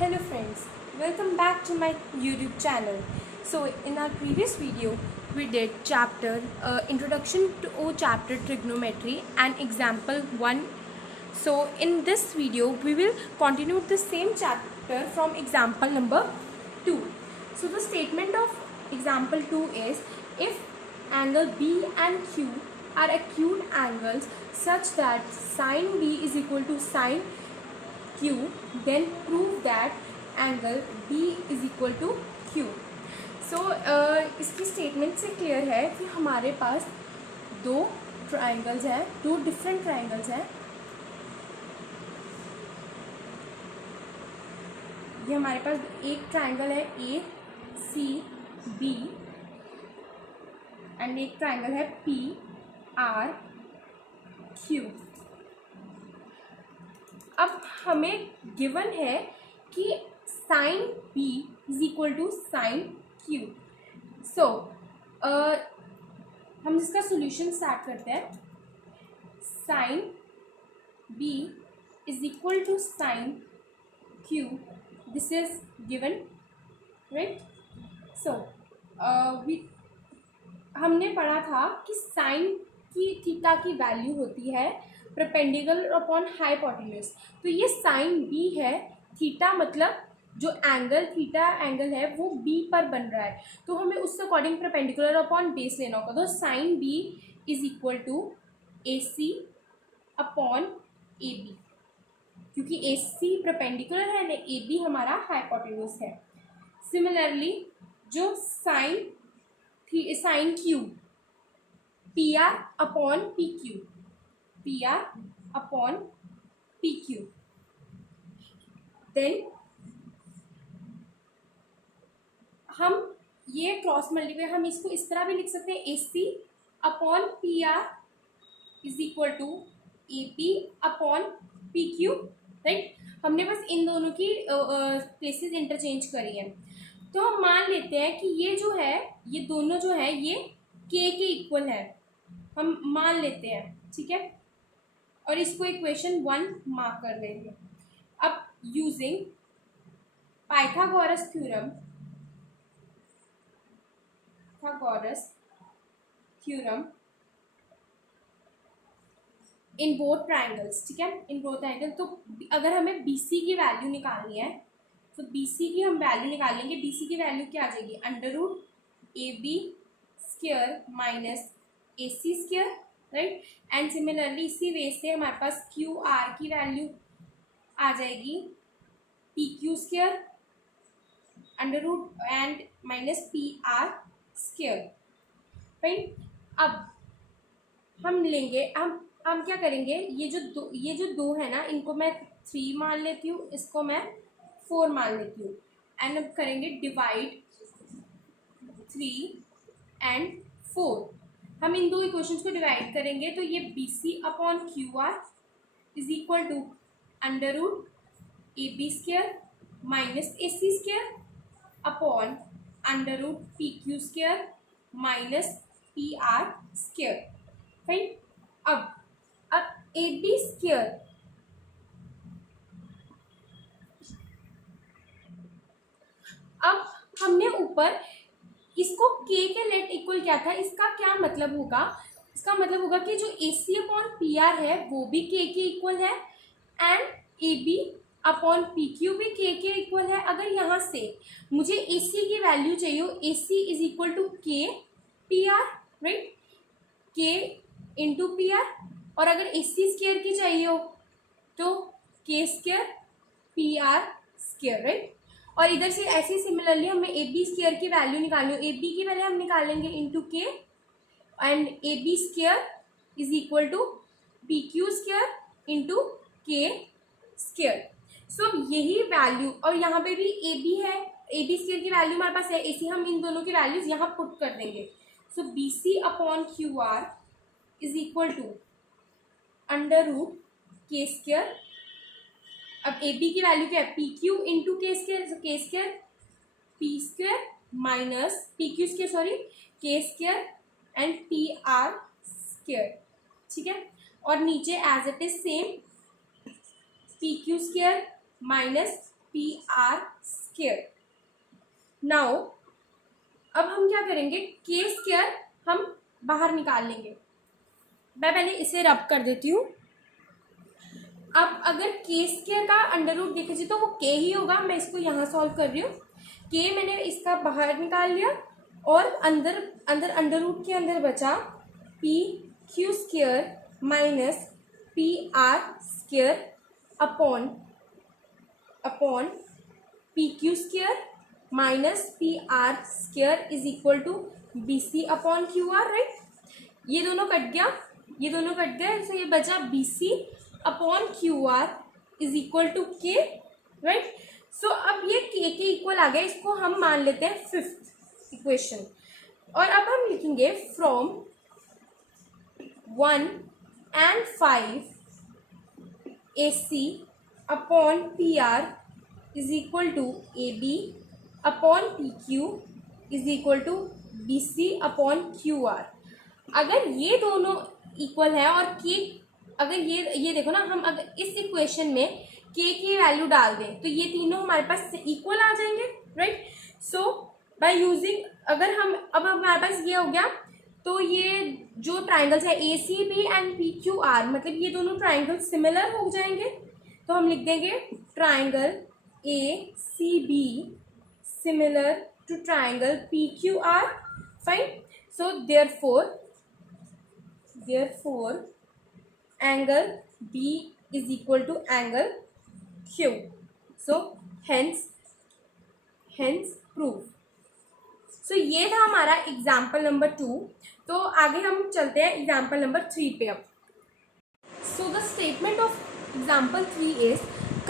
Hello friends, welcome back to my YouTube channel. So in our previous video we did chapter introduction to chapter trigonometry and example 1. So in this video we will continue the same chapter from example number 2. So the statement of example 2 is, if angle B and Q are acute angles such that sin B is equal to sin Q, then prove that angle B is equal to Q. So इसकी statement से clear है कि हमारे पास दो triangles हैं, दो different triangles हैं. ये हमारे पास एक ट्राइंगल है ए सी बी एंड एक ट्राइंगल है पी आर क्यू. अब हमें गिवन है कि sine B is equal to sine Q. So हम इसका सॉल्यूशन स्टार्ट करते हैं. Sine B is equal to sine Q, this is given, right. So हमने पढ़ा था कि साइन की थीटा की वैल्यू होती है परपेंडिकुलर अपॉन हाइपोटेन्यूज. तो ये साइन बी है, थीटा मतलब जो एंगल थीटा एंगल है वो बी पर बन रहा है, तो हमें उसके अकॉर्डिंग परपेंडिकुलर अपॉन बेस लेना होगा. तो sine B is equal to A C upon A B, क्योंकि ए सी परपेंडिकुलर है ना, ए बी हमारा हाइपोटेन्यूज है. सिमिलरली जो sine Q P R upon P Q, P R upon P Q, then हम ये क्रॉस मल्टीप्लाई हम इसको इस तरह भी लिख सकते हैं, A C upon P R is equal to A P upon P Q, right. हमने बस इन दोनों की प्लेसेस इंटरचेंज करी है. तो हम मान लेते हैं कि ये जो है, ये दोनों जो है ये के इक्वल है, हम मान लेते हैं, ठीक है. और इसको इक्वेशन 1 मार्क कर देंगे. अब using Pythagoras theorem in both triangles, ठीक है, इन बोथ ट्राइंगल. तो अगर हमें BC की वैल्यू निकालनी है तो BC की हम वैल्यू निकालेंगे. BC की वैल्यू क्या आ जाएगी, under root AB square minus AC square, right. And similarly इसी वे से हमारे पास QR की वैल्यू आ जाएगी PQ square under root and minus PR square, right. अब हम लेंगे, हम क्या करेंगे, ये जो दो है ना, इनको मैं 3 मान लेती हूँ, इसको मैं 4 मान लेती हूँ. एंड अब करेंगे डिवाइड 3 एंड 4. हम इन दो इक्वेशंस को डिवाइड करेंगे तो ये BC upon QR is equal to under root AB square minus AC square upon under root PQ square minus PR square, right. अब AB स्क्वायर अब हमने ऊपर इसको k के लेट इक्वल क्या था, इसका क्या मतलब होगा, इसका मतलब होगा कि जो AC अपॉन PR है वो भी k के इक्वल है एंड AB अपॉन PQ भी k के इक्वल है. अगर यहाँ से मुझे AC की वैल्यू चाहिए, AC is equal to k PR, right, k into PR. और अगर AC स्क्वायर की चाहिए हो तो k square PR square, right. और इधर से ऐसे सिमिलरली हमें AB स्क्वायर की वैल्यू निकालनी हो, AB की वैल्यू हम निकालेंगे into k and AB square is equal to PQ square into k square. So यही वैल्यू, और यहाँ पे भी AB है, AB स्क्वायर की वैल्यू हमारे पास है, इसी हम इन दोनों की वैल्यूज यहाँ पुट कर देंगे. So BC upon QR is equal to under root k square. अब AB की वैल्यू क्या है, PQ into k square, k square P square minus PQ square sorry k square and PR square, ठीक है. और नीचे as it is same PQ square minus PR square. Now अब हम क्या करेंगे, K स्क्वायर हम बाहर निकाल लेंगे। मैं पहले इसे रब कर देती हूँ। अब अगर K स्क्वायर का अंडर रूट देखे जी तो वो K ही होगा। मैं इसको यहाँ सॉल्व कर रही हूँ। K मैंने इसका बाहर निकाल लिया और अंदर अंदर अंडर रूट के अंदर बचा PQ square minus PR square upon PQ square minus PR square is equal to BC upon QR, right. ये दोनों कट गया, ये दोनों कट गया, तो ये बचा BC upon QR is equal to K, right. So अब ये K के इक्वल आ गया, इसको हम मान लेते हैं फिफ्थ इक्वेशन। और अब हम लिखेंगे from 1 and 5 AC upon PR is equal to AB upon PQ is equal to BC upon QR। अगर ये दोनों इक्वल है और K, अगर ये देखो ना, हम अगर इस इक्वेशन में K की वैल्यू डाल दें तो ये तीनों हमारे पास इक्वल आ जाएंगे, राइट। सो बाय यूजिंग, अगर हम अब हमारे पास ये हो गया, तो ये जो ट्राइंगल्स है ACB एंड PQR, मतलब ये दोनों ट्राइंगल सिमिलर हो जाएंगे। तो हम लिख देंगे triangle ACB similar to triangle PQR, fine. So therefore angle B is equal to angle Q. So hence proof. So ये था हमारा एग्जाम्पल नंबर 2। तो आगे हम चलते हैं एग्जाम्पल नंबर 3 पे अब। So the statement of example 3 is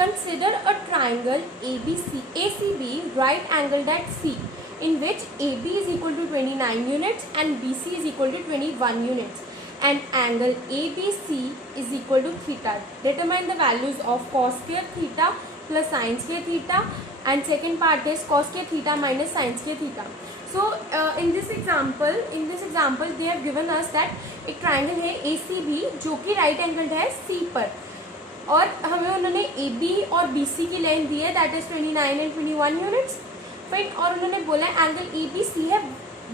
consider a triangle ACB right angled at C in which AB is equal to 29 units and BC is equal to 21 units and angle ABC is equal to theta. Determine the values of cos square theta plus sin square theta, and second part is cos square theta minus sin square theta. So in this example they have given us that एक triangle है ACB जो कि right angled है C पर, और हमें उन्होंने AB और BC की लेंथ दी है, दैट इज 29 एंड 21 यूनिट्स, फिर और उन्होंने बोला है एंगल ABC है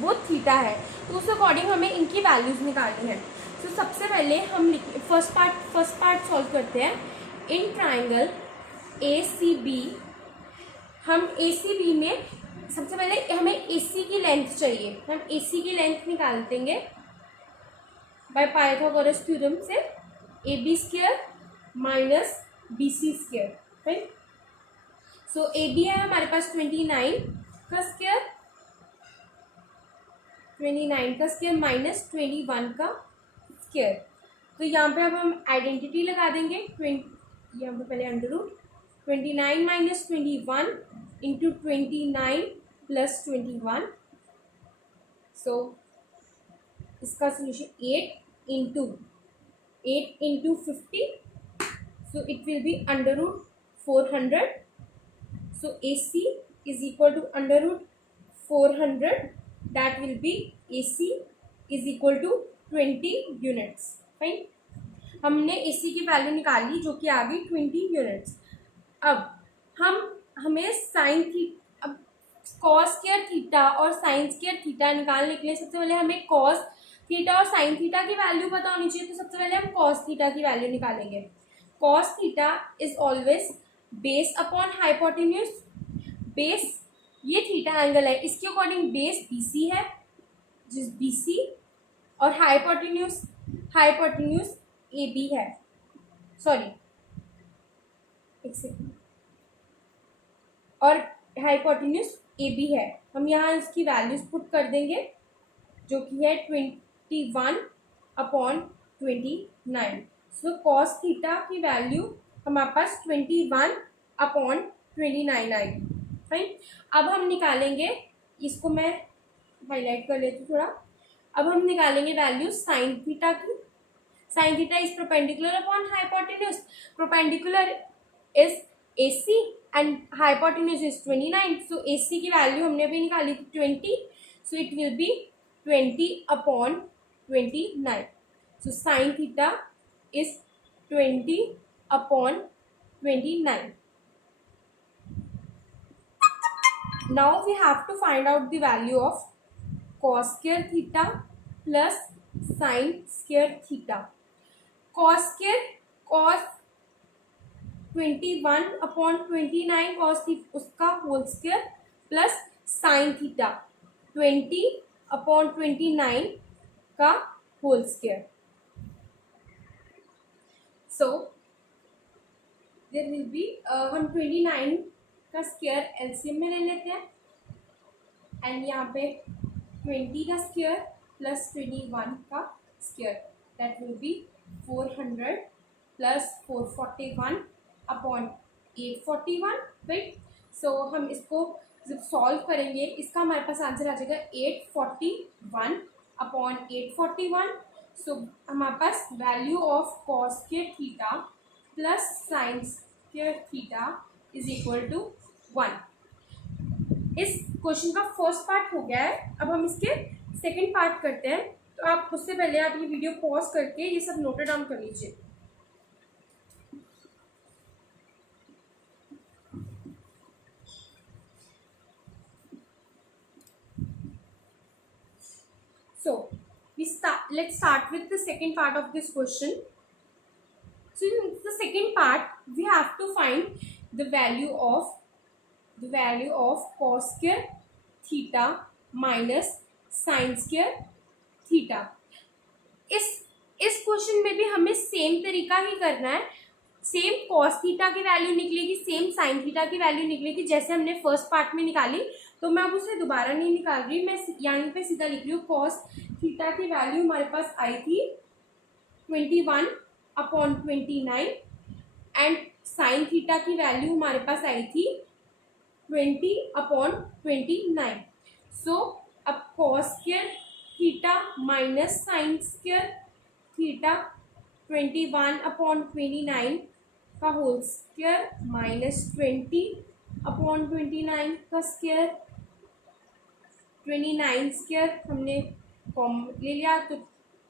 वो थीटा है, तो उस अकॉर्डिंग हमें इनकी वैल्यूज निकालनी है। तो सबसे पहले हम फर्स्ट पार्ट सॉल्व करते हैं। इन ट्राइंगल ACB, हम ACB में सबसे पहले हमें AC की लेंथ चाहिए। हम AC की लेंथ निकाल देंगे बाय पाइथागोरस थ्योरम से, AB square minus BC square, right. So AB है हमारे पास 29 का स्क्वायर, 29 का स्क्वायर माइनस 21 का स्क्वायर। तो यहाँ पे अब हम आइडेंटिटी लगा देंगे, यहाँ पे पहले under root 29 minus 21 into 29 plus 21। So इसका solution 8 into 50, so it will be under root 400. So AC is equal to under root 400, that will be AC is equal to 20 units, fine। हमने AC की value निकाल ली जो कि आ गई 20 units. अब हमें sign अब कॉस स्क्वायर थीटा और साइन स्क्वायर थीटा निकालने के लिए सबसे पहले हमें कॉस थीटा और साइन थीटा की वैल्यू पता होनी चाहिए। तो सबसे पहले हम कॉस थीटा की वैल्यू निकालेंगे। Cos theta is always base upon hypotenuse. Base, ये थीटा एंगल है, इसके अकॉर्डिंग बेस BC है, जिस BC, और हाइपोटेन्यूज AB है, सॉरी एक सेकंड, और हाइपोटेन्यूज AB है। हम यहाँ इसकी वैल्यूज पुट कर देंगे जो कि है 21 अपॉन 29। सो कॉस थीटा की वैल्यू हमारे पास 21 अपॉन 29 आई, फाइन। अब हम निकालेंगे, इसको मैं हाईलाइट कर लेती हूँ थोड़ा। अब हम निकालेंगे वैल्यू साइन थीटा की। Sign theta is perpendicular upon hypotenuse. Perpendicular is AC and hypotenuse is 29। So AC की वैल्यू हमने अभी निकाली थी 20, so it will be 20 upon 29। So sine theta is 20 upon 29, Now we have to find out the value of cos square theta plus sin square theta. Cos square cos 21/29 cos उसका whole square plus sine theta 20/29 का whole square. So there will be हम 29 का square LCM में ले लेते हैं and यहाँ पे 20 का स्क्वायर प्लस 21 का square that will be 400 plus 441 upon 841. Right. So हम इसको जब सॉल्व करेंगे इसका हमारे पास आंसर आ जाएगा 841 अपॉन 841. सो हमारे पास value of cos square theta plus sine square theta is equal to 1. इस क्वेश्चन का फर्स्ट पार्ट हो गया है. अब हम इसके सेकंड पार्ट करते हैं. तो आप उससे पहले आप ये वीडियो पॉज करके ये सब नोट डाउन कर लीजिए. So let's start with the second part of this question. So in the second part we have to find the value of cos square theta minus sin square theta. इस question में भी हमें same तरीका ही करना है. Same cos theta की value निकलेगी, same sin theta की वैल्यू निकलेगी जैसे हमने फर्स्ट पार्ट में निकाली. तो मैं अब उसे दोबारा नहीं निकाल रही, मैं यहाँ पे सीधा लिख रही हूँ. cos थीटा की वैल्यू हमारे पास आई थी 21/29 एंड साइन थीटा की वैल्यू हमारे पास आई थी 20/29. सो अब cos square theta minus sign square theta 21/29 का होल स्क्वायर माइनस 20/29 का स्क्वायर 29 स्क्वायर हमने फॉर्म ले लिया. तो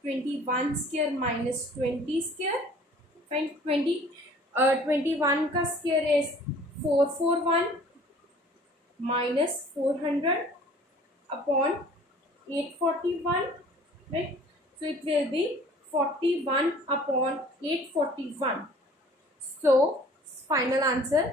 21 स्क्वायर माइनस 20 स्क्वायर. फाइन. 21 का square is 441 minus 400 upon 841. Right. So it will be 41/841. So final answer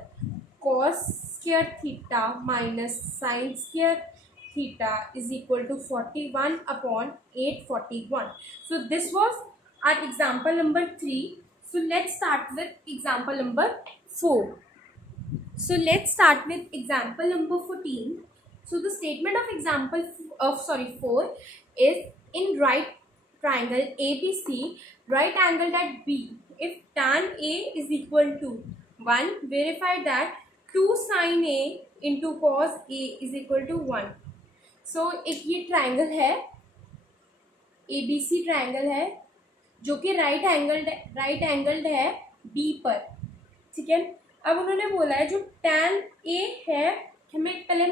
cos square theta minus sin square theta is equal to 41/841. So this was our example number 3. So let's start with example number 4. So let's start with example number 14. So the statement of example 4 is in right triangle ABC, right angled at B. If tan A is equal to 1, verify that 2 sin A into cos A is equal to 1. So एक ये triangle है, ABC triangle है जो कि right angled है B पर. ठीक है. अब उन्होंने बोला है जो tan A है, हमें पहले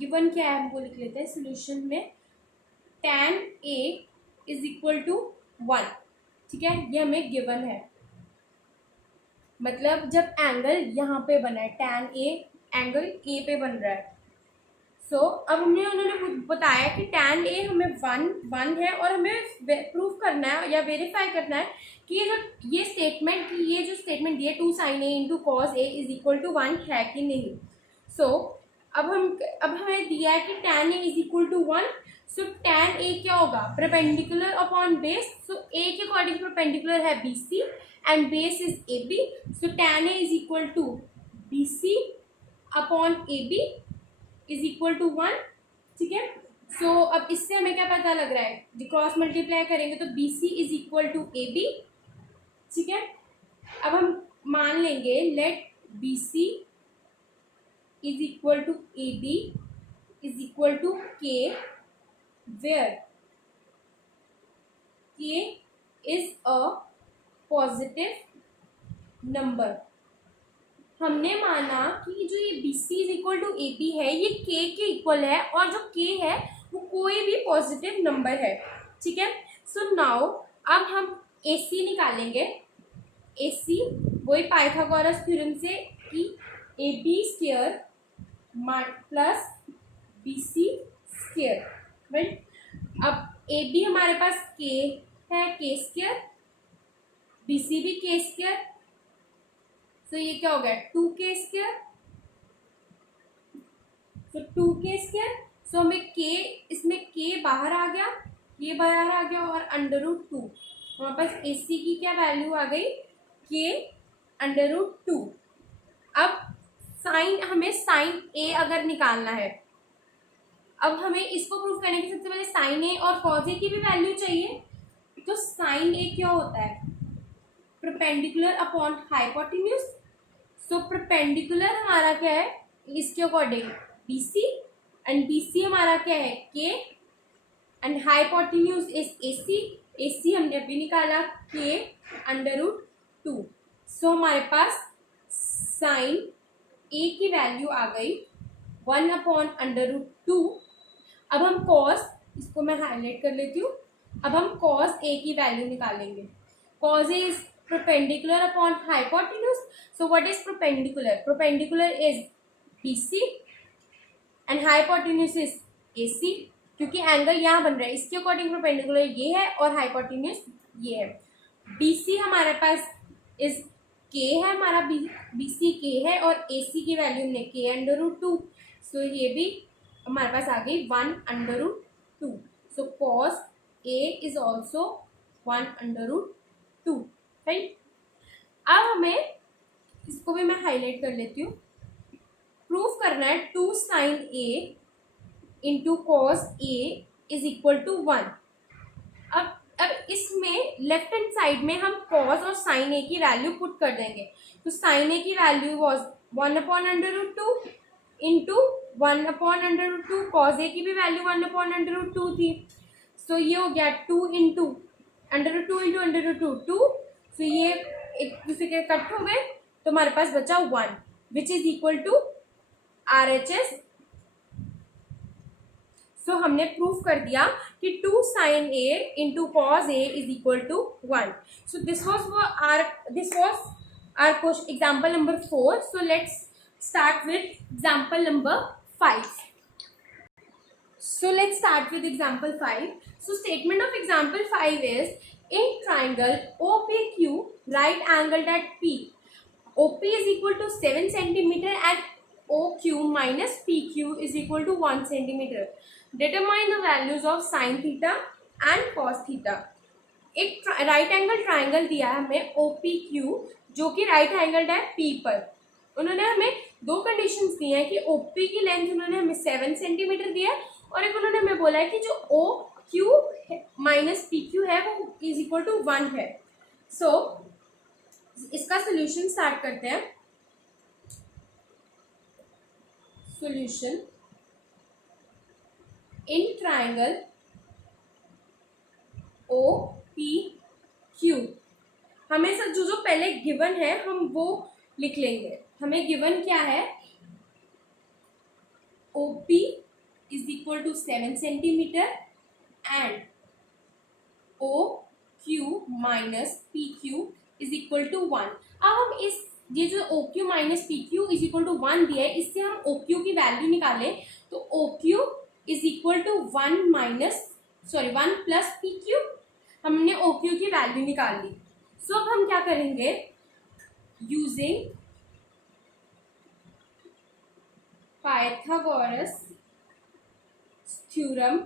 गिवन क्या है हमको लिख लेते हैं सोल्यूशन में. tan A is equal to 1. ठीक है. ये हमें गिवन है. मतलब जब एंगल यहाँ पे बना है tan A एंगल A पे बन रहा है. सो अब उन्होंने बताया कि tan A हमें 1 है और हमें प्रूफ करना है या वेरीफाई करना है कि ये स्टेटमेंट दिए 2 sin A into cos A is equal to 1 है कि नहीं. सो अब हमें दिया है कि tan A is equal to 1. So tan A क्या होगा, perpendicular upon base. So A के अकॉर्डिंग परपेंडिकुलर है BC and base is AB. सो tan A is equal to BC upon AB is equal to 1. ठीक है. सो अब इससे हमें क्या पता लग रहा है, क्रॉस मल्टीप्लाई करेंगे तो BC is equal to AB. ठीक है. अब हम मान लेंगे let BC is equal to AB is equal to K, where K is a positive number. हमने माना कि जो ये BC is equal to AB है ये K के इक्वल है और जो K है वो कोई भी पॉजिटिव नंबर है. ठीक है. सो नाउ अब हम AC निकालेंगे. AC वही पाइथागोरस थ्योरम से कि AB square plus BC square, right. अब AB हमारे पास K है, K स्क्वायर, BC भी K स्क्वायर, तो ये क्या हो गया 2K स्क्वायर, तो 2K स्क्वायर। सो हमें K, इसमें K बाहर आ गया, ये बाहर आ गया और अंडर रूट 2, हमारे पास AC की क्या वैल्यू आ गई K अंडर रूट 2। अब साइन, हमें साइन A अगर निकालना है, अब हमें इसको प्रूव करने के सबसे पहले साइन A और कॉज A की भी वैल्यू चाहिए। तो साइन A क्या होता है, perpendicular upon hypotenuse. So perpendicular हमारा क्या है इसके अकॉर्डिंग BC, एंड BC हमारा क्या है K, and hypotenuse is AC, AC हमने अभी निकाला K अंडर रूट 2। सो हमारे पास साइन A की वैल्यू आ गई 1 अपॉन अंडर रूट 2। अब हम कॉस, इसको मैं हाईलाइट कर लेती हूँ, अब हम कॉस A की वैल्यू निकालेंगे। Cos A is perpendicular upon hypotenuse. So what is perpendicular, perpendicular is BC and hypotenuse is AC, क्योंकि एंगल यहाँ बन रहा है इसके अकॉर्डिंग परपेंडिकुलर ये है और हाइपोटेन्यूज ये है। BC हमारे पास इज K है, हमारा BC K है और AC की वैल्यू हमने K अंडर रूट 2। सो ये भी हमारे पास आ गई 1 under root 2। So cos A is also 1 under root 2, right. अब हमें इसको भी मैं हाईलाइट कर लेती हूँ, प्रूफ करना है 2 sine A into cos A is equal to 1। अब इसमें लेफ्ट हैंड साइड में हम कॉस और साइन A की वैल्यू पुट कर देंगे। तो साइन A की value was 1 upon under root 2 into 1 upon under root 2, cos A की भी वैल्यू 1 अपॉन अंडर रूट 2 थी। सो ये हो गया 2 into under root 2 into under root 2 2। So ये एक दूसरे के कट हो गए, तो हमारे पास बचा 1 which is equal to RHS। So हमने प्रूफ कर दिया कि 2 sine A into cos A is equal to 1। So this was our example number 4। So let's start with example number 5. So let's start with example 5. So statement of example 5 is, in triangle OPQ, right angled at P, OP is equal to 7 centimeter and OQ minus PQ is equal to 1 centimeter. Determine the values of sin theta and cos theta. एक right angle triangle दिया है हमें OPQ, जो कि right angled है P पर। उन्होंने हमें दो कंडीशंस दी हैं कि OP की लेंथ उन्होंने हमें 7 सेंटीमीटर दिया है और एक उन्होंने हमें बोला है कि जो OQ माइनस PQ है वो इज इक्वल टू 1 है। सो इसका सोल्यूशन स्टार्ट करते हैं। सोल्यूशन इन ट्राइंगल OPQ, हमें सब जो पहले गिवन है हम वो लिख लेंगे। हमें गिवन क्या है, OP is equal to 7 centimetre and OQ minus PQ is equal to 1। अब हम इस ये जो OQ minus PQ is equal to 1 दिया है, इससे हम OQ की वैल्यू निकालें तो OQ is equal to 1 plus PQ। हमने OQ की वैल्यू निकाल ली। सो अब हम क्या करेंगे, using Pythagoras theorem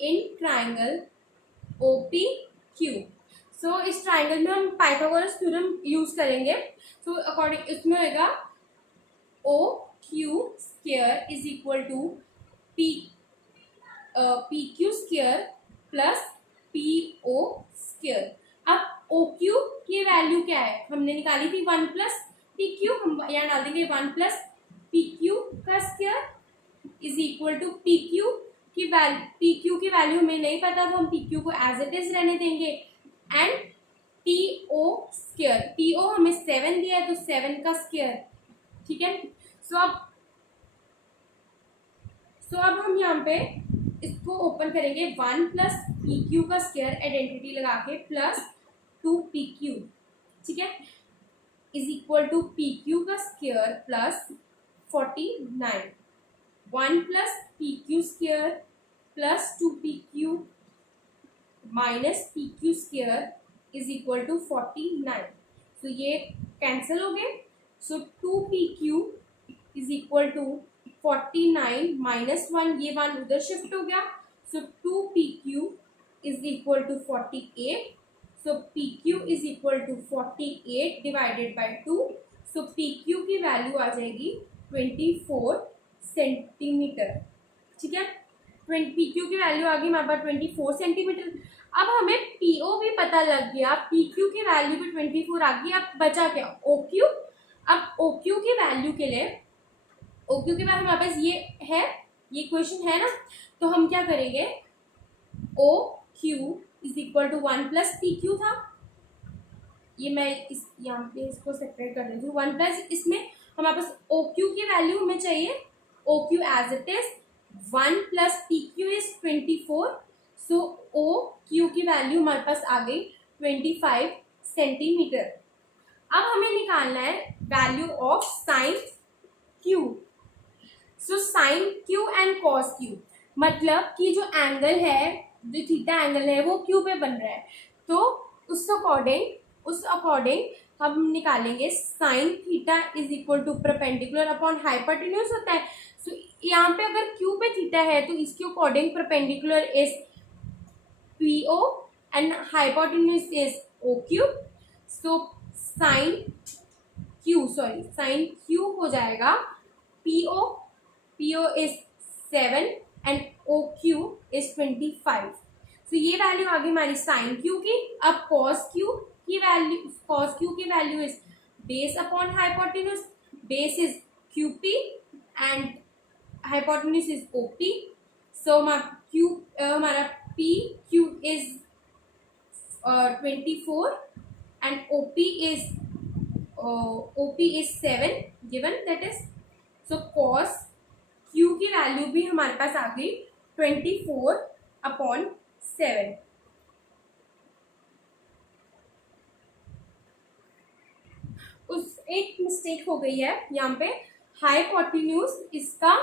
in triangle OPQ। सो इस ट्राइंगल में हम पाइथागोरस थ्योरम यूज करेंगे। सो अकॉर्डिंग इसमें होगा OQ square is equal to PQ square plus PO square. अब OQ की वैल्यू क्या है, हमने निकाली थी 1 प्लस PQ, हम यहाँ डाल देंगे 1 प्लस PQ का square is equal to PQ की वैल्यू हमें नहीं पता तो हम PQ को एज इट इज रहने देंगे एंड PO स्क्वायर, PO हमें 7 दिया है तो 7 का स्क्वायर, ठीक है। सो अब हम यहाँ पे इसको ओपन करेंगे 1 प्लस PQ का स्क्वायर आइडेंटिटी लगा के प्लस 2PQ, ठीक है, इज इक्वल टू PQ का square plus 49। 1 plus P Q square plus 2pq minus P Q square is equal to 49। तो ये कैंसिल हो गए। So 2pq is equal to 49 minus 1, ये 1 उधर शिफ्ट हो गया। So 2pq is equal to 48। So pq is equal to 48 divided by 2। So pq की value आ जाएगी 24 सेंटीमीटर। ठीक है, pq की वैल्यू आ गई हमारे पास 24 सेंटीमीटर। अब हमें PO भी पता लग गया, PQ की वैल्यू भी 24 आ गई। अब बचा क्या, OQ। अब OQ की वैल्यू के लिए, OQ के बाद हमारे पास ये है, ये क्वेश्चन है ना, तो हम क्या करेंगे, OQ is equal to 1 plus PQ था। ये मैं इस यहाँ पे इसको सेपरेट कर देती हूँ। 1 प्लस, इसमें हमारे पास OQ की वैल्यू हमें चाहिए, OQ as it is 1 plus PQ is 24। So OQ की वैल्यू हमारे पास आ गई 25 सेंटीमीटर। अब हमें निकालना है value of sine Q। So sine Q and cos Q, मतलब कि जो एंगल है, जो थीटा एंगल है वो Q पे बन रहा है, तो उस अकॉर्डिंग हम निकालेंगे sine theta is equal to perpendicular upon hypotenuse होता है। सो यहाँ पे अगर Q पे थीटा है तो इसके according perpendicular is PO and hypotenuse is OQ। so sin Q हो जाएगा PO is 7 and OQ is 25। so ये वैल्यू आ गई हमारी sin Q की। अब cos Q की value is base upon hypotenuse, base is QP and hypotenuse is OP। so हमारा PQ is 24 and OP is 7 given, that is so cos Q की value भी हमारे पास आ गई 24 अपॉन 7। उस एक मिस्टेक हो गई है यहाँ पे, हाइपोटेन्यूज इसका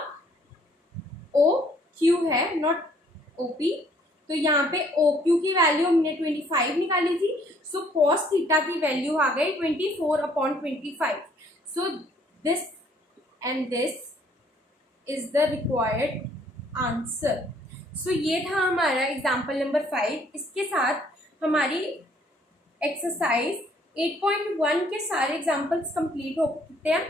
OQ है नॉट OP। तो यहाँ पे OQ की वैल्यू हमने 25 निकाली थी। सो cos थीटा की वैल्यू आ गई 24 upon 25। So this and this is the required answer. So ये था हमारा एग्जाम्पल नंबर 5। इसके साथ हमारी एक्सरसाइज 8.1 के सारे एग्जाम्पल्स कंप्लीट हो चुके हैं।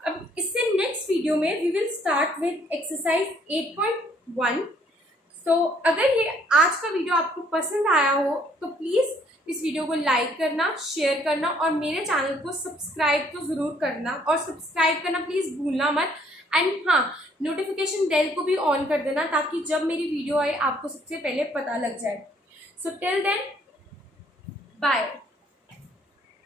अब इससे नेक्स्ट वीडियो में we will start with exercise 8.1। So अगर ये आज का वीडियो आपको पसंद आया हो तो प्लीज़ इस वीडियो को लाइक करना, शेयर करना और मेरे चैनल को सब्सक्राइब तो ज़रूर करना, और सब्सक्राइब करना प्लीज़ भूलना मत। एंड हाँ, नोटिफिकेशन बेल को भी ऑन कर देना ताकि जब मेरी वीडियो आए आपको सबसे पहले पता लग जाए। So till then, bye.